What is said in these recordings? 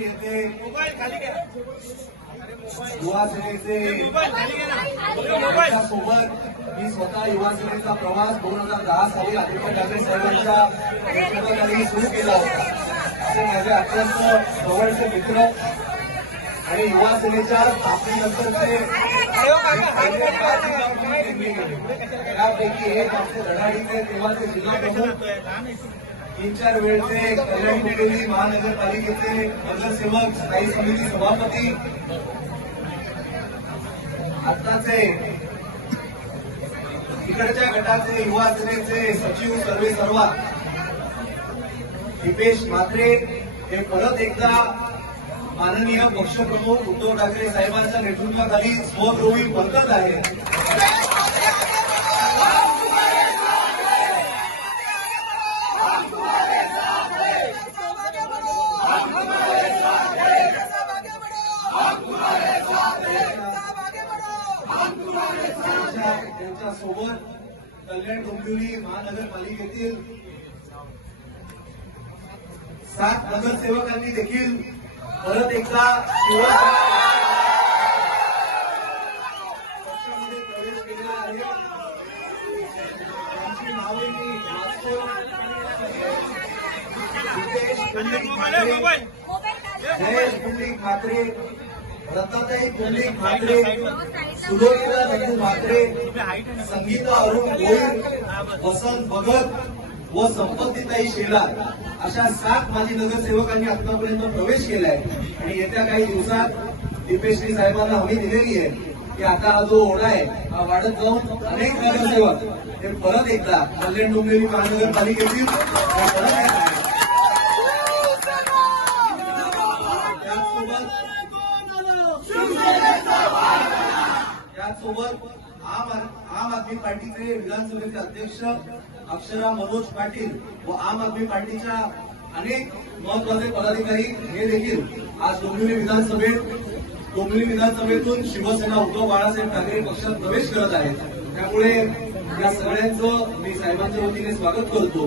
येथे युवा सेनेचे सोबत प्रवास दोन हज़ार दहा साली आदित्य ठाकरे साहेबांच्या नेतृत्वाखाली सुरू केला होता असे माझे अत्यंत जवळचे मित्र आणि युवा सेनेच्या स्थापनेनंतरचे पहिले एक आमचे धडाडीचे तेव्हाचे जिल्हा प्रमुख तीन चार वेळचे कल्याण कुंडली महानगरपालिकेचे नगरसेवक स्थायी समिती सभापती आताचे इकडच्या गटाचे युवा सेनेचे सचिव सर्वे सर्वा दिपेश म्हात्रे हे परत एकदा माननीय पक्षप्रमुख उद्धव ठाकरे साहेबांच्या नेतृत्वाखाली स्वद्रोही परतत आहे. सोबत कल्याण डोंबिवली महानगरपालिकेतील सात नगरसेवकांनी देखील परत एकदा पक्षामध्ये प्रवेश केलेला आहे. त्यांची नावे मी वाचतो रितेश पुंडलिक म्हात्रे जयेश पुंडलिक म्हात्रे दत्ताताई पुंडलिक म्हात्रे सुलोचना नंदू म्हात्रे संगीता अरुण गोयल वसंत भगत व संपत्तीताई शेलार अशा सात माजी नगरसेवकांनी आतापर्यंत प्रवेश केलाय. आणि येत्या काही दिवसात दीपेश्री साहेबांना हमी दिलेली आहे की आता हा जो ओढा आहे हा वाढत जाऊन अनेक नगरसेवक हे परत एकदा कल्याण डोंबिवली महानगरपालिकेतील परत येत आहे त्याचसोबत त्याचसोबत आम आदमी पार्टीचे विधानसभेचे अध्यक्ष अक्षरा मनोज पाटील व आम आदमी पार्टीच्या अनेक महत्त्वाचे पदाधिकारी हे देखील आज डोंबिवली विधानसभेत डोंबिवली विधानसभेतून शिवसेना उद्धव बाळासाहेब ठाकरे पक्षात प्रवेश करत आहेत. त्यामुळे या सगळ्यांचं मी साहेबांच्या वतीने स्वागत करतो.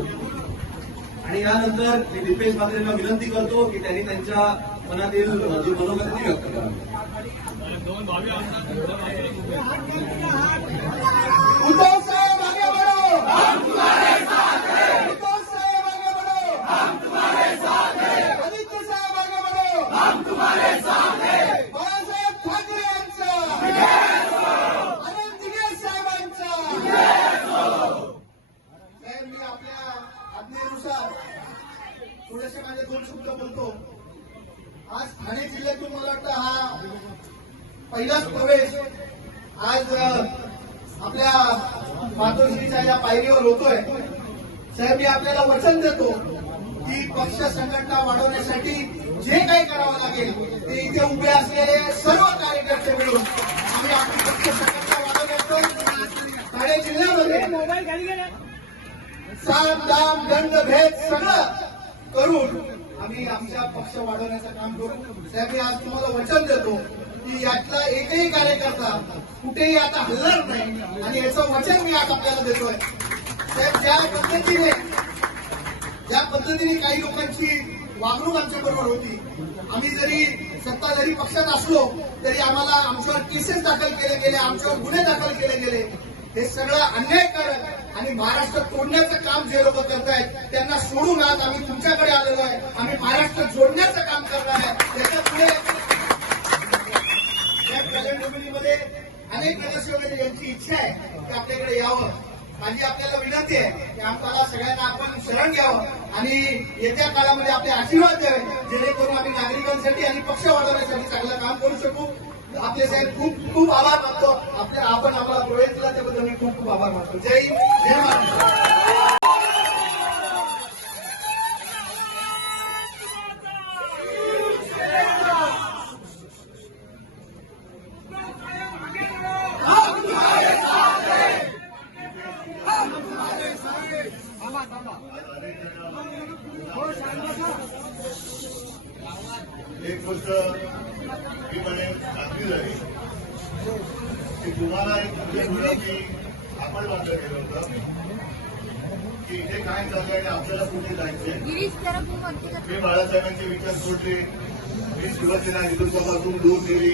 आणि यानंतर मी दीपेश म्हात्रेंना विनंती करतो की त्यांनी त्यांच्या मनातील जी मनोगत व्यक्त करावी उद्धव साहेब आगे बढ़ो हम तुम्हारे साथ हैं उद्धव साहेब आगे बढ़ो हम तुम्हारे साथ हैं आदित्य साहेब आगे बढ़ो हम तुम्हारे साथ हैं बाळासाहेब ठाकरे यांचा अनंत दिगे साहेबांचा साहेब मी आपल्या आज्ञेनुसार थोडेसे माझे दोन शब्द बोलतो. आज ठाणे जिल्ह्यातून मला वाटतं हा पहिलाच प्रवेश आज आपल्या मातोश्रीच्या या पायरीवर होतोय. साहेब मी आपल्याला वचन देतो की पक्ष संघटना वाढवण्यासाठी जे काही करावं लागेल ते इथे उभे असलेले सर्व कार्यकर्ते मिळून आम्ही आपली पक्ष संघटना वाढवण्याचं ठाणे जिल्ह्यामध्ये साम दाम दंड भेद सगळं करून आम्ही आमच्या पक्ष वाढवण्याचं काम करू. साहेब मी आज तुम्हाला वचन देतो की यातला एकही कार्यकर्ता कुठेही आता हलणार नाही आणि याचं वचन मी आज आपल्याला देतोय. साहेब ज्या पद्धतीने ज्या पद्धतीने काही लोकांची वागणूक आमच्या बरोबर होती. आम्ही जरी सत्ता जरी पक्षात असलो तरी आम्हाला आमच्यावर केसेस दाखल केले गेले आमच्यावर गुन्हे दाखल केले गेले. हे सगळं अन्यायकारक आणि महाराष्ट्र तोडण्याचं काम जे लोक करतायत त्यांना सोडून आज आम्ही तुमच्याकडे आलेलो आहे. आम्ही महाराष्ट्र जोडण्याचं काम करणार आहे. त्याच्या पुढे या कल्याण अनेक नगरसेवक आहेत, यांची इच्छा आहे की आपल्याकडे यावं. माझी आपल्याला विनंती आहे की आम्हाला सगळ्यांना आपण शरण घ्यावं आणि येत्या काळामध्ये आपले आशीर्वाद द्यावे जेणेकरून आम्ही नागरिकांसाठी आणि पक्ष वाढवण्यासाठी चांगलं काम करू शकू. आपले साहेब खूप खूप आभार मानतो आपल्या आपण आम्हाला प्रवेश दिला त्याबद्दल मी खूप खूप आभार मानतो जय हिंद, जय महाराष्ट्र एक गोष्ट मी म्हणेन खात्री झाली की तुम्हाला एक उद्या मी आपण बांधलं गेलं होतं की इथे काय चाललंय आणि आपल्याला कुठे जायचंय मी बाळासाहेबांचे विचार सोडले. मी शिवसेना हिंदुत्वापासून दूर केली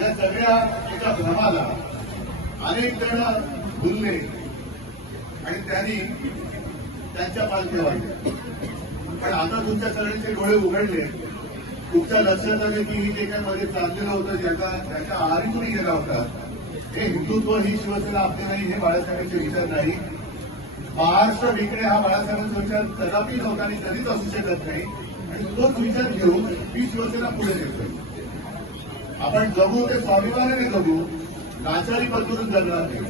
या सगळ्या एका भ्रमाला अनेक जण भुलले. आणि त्यांनी त्यांच्या पालख्या वाढल्या. पण आता तुमच्या सगळ्यांचे डोळे उघडले. तुमच्या लक्षात आले की ही जे काय मध्ये चाललेलं होतं ज्याचा त्याच्या आहारी तुम्ही गेला होता. हे हिंदुत्व ही शिवसेना आपली नाही हे बाळासाहेबांचे विचार नाही. महाराष्ट्र विकणे हा बाळासाहेबांचा विचार कदापि नव्हता आणि कधीच असू शकत नाही. आणि तोच विचार घेऊन ही शिवसेना पुढे नेतोय आपण जगू ते स्वाभिमानाने जगू नाचारी पद्धतीतून जगणार नाही.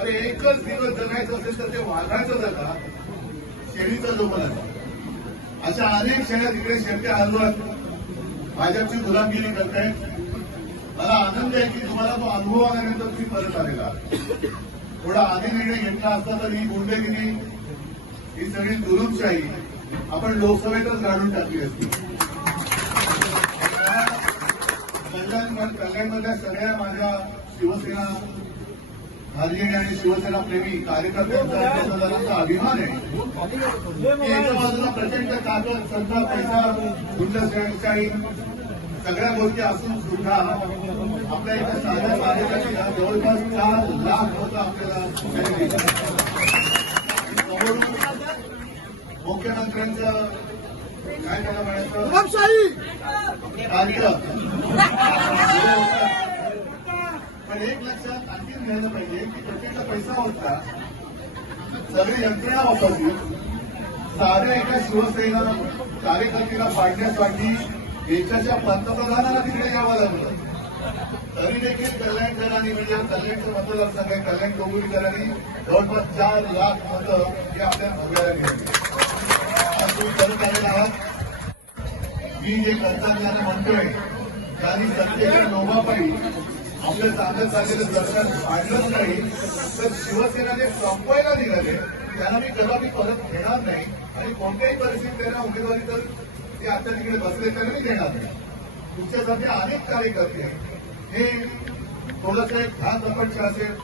अरे एकच दिवस जगायचं असेल तर ते वाघाचं जगा. शेळीचा जो लोकांना अशा अनेक शेळ्या तिकडे शेळक्या हलवत. भाजपची गुलामगिरी करतायत मला आनंद आहे की तुम्हाला तो अनुभव आल्यानंतर तुम्ही परत आलेला. थोडा आधी निर्णय घेतला असता तर ही गुंडगिरी ही सगळी दुरुपशाही आपण लोकसभेतच काढून टाकली असती. कल्याणमधल्या सगळ्या माझ्या शिवसेना भाजलेले आणि शिवसेना प्रेमी कार्यकर्त्यांचा मतदारांचा अभिमान आहे. की एका बाजूला प्रचंड ताकद सत्ता पैसा गुंडशाही सगळ्या गोष्टी असून सुद्धा आपल्या इथं साध्या कार्यकर्त्यांना जवळपास चार लाख मतं आपल्याला मुख्यमंत्र्यांचं काय त्याला म्हणायचं? कार्य पण एक लक्षात आणखी घ्यायला पाहिजे की प्रत्येक पैसा होता. सगळी यंत्रणा वापरली. साध्या एका शिवसेना कार्यकर्त्याला पाडण्यासाठी देशाच्या पंतप्रधानाला तिकडे यावं लागलं. तरी देखील कल्याणकरांनी म्हणजे कल्याणचं मतदारसंघ आहे कल्याण डोंगरीकरांनी जवळपास चार लाख मतं हे आपल्या भोग्याला मिळाली. आज तुम्ही करत आलेला आहात. मी जे कर्तव्याने म्हणतोय त्यांनी सत्तेच्या लोभापायी आपलं चांगलं चाललेलं दर्शन पाडलंच नाही तर शिवसेनाने संपवायला निघाले त्यांना मी कदापि परत घेणार नाही आणि कोणत्याही परिस्थितीत त्यांना उमेदवारी तर ते आता तिकडे बसले त्यांना मी देणार नाही तुमच्यासारखे अनेक कार्यकर्ते हे थोडंसं ध्यान दपटचे असेल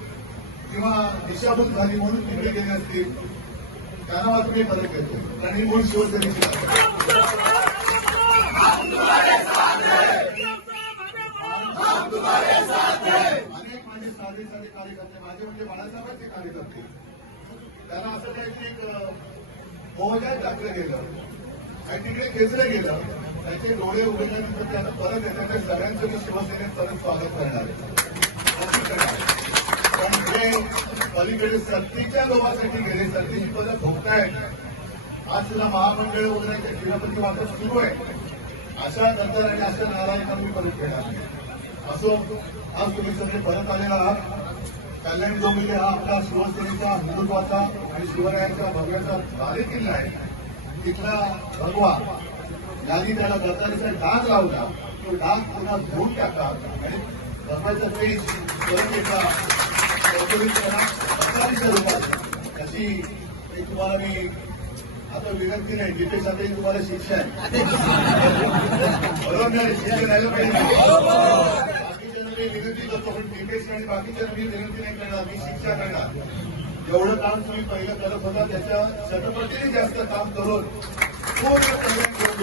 किंवा दिशाभूत झाली म्हणून तिकडे गेले असतील त्यांना मात्र मी फरक येतो कारण ही मूळ शिवसेनेची अनेक माझे साधे साधे कार्यकर्ते माझे म्हणजे बाळासाहेबांचे कार्यकर्ते. त्यांना असं काहीतरी एक मोहजात टाकलं गेलं. आणि तिकडे खेचलं गेलं. त्याचे डोळे उघडल्यानंतर त्यांना परत येतात. सगळ्यांचं मी शिवसेनेत परत स्वागत करणार पण जे पलीकडे सक्तीच्या लोकांसाठी गेले सक्तीची पदं भोगतायत. आज सुद्धा महामंडळ वगैरे क्रीडापती वाटप सुरू आहे. अशा नंतर आणि अशा नारायण मी परत घेणार नाही. असो आज तुम्ही सगळे परत आलेला आहात. कल्याण डोंबिवली म्हणजे हा आपला शिवसेनेचा हिंदुत्वाचा आणि शिवरायांचा भव्याचा बालेकिल्ला आहे. तिथला भगवा यांनी त्याला गद्दारीचा डाग लावला तो डाग पुन्हा धुवून टाकला आणि भगवाचं पेज परत एका कर्तव्यपणा गद्दारीच्या रूपात. अशी एक तुम्हाला मी आता विनंती नाही जिथे साठी तुम्हाला शिक्षा आहे. बरोबर नाही शिक्षा राहिलं पाहिजे. बाकीच्यांना मी विनंती करतो पण दीपेश आणि बाकीच्या मी विनंती नाही करणार मी शिक्षा करणार. जेवढं काम तुम्ही पहिलं करत होता त्याच्या शतपटीने जास्त काम करून पूर्ण कल्याण करून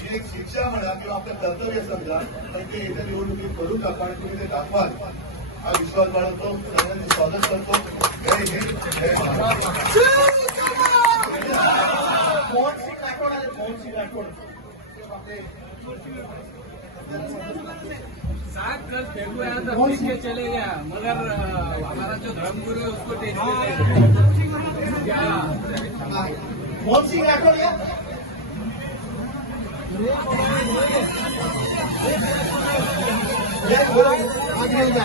ही एक शिक्षा म्हणा किंवा आपलं कर्तव्य समजा आणि ते येत्या निवडणुकीत करू नका आणि तुम्ही ते दाखवाल. हा विश्वास बाळगतो सगळ्यांचं स्वागत करतो. जय हिंद जय महाराष्ट्र. सात कल फेंकू आया था फेंक के चले गया मगर अ, हमारा जो धर्मगुरु है उसको टेस्ट क्या मोहनसिंग राठोड या या, बोला. आगे जा.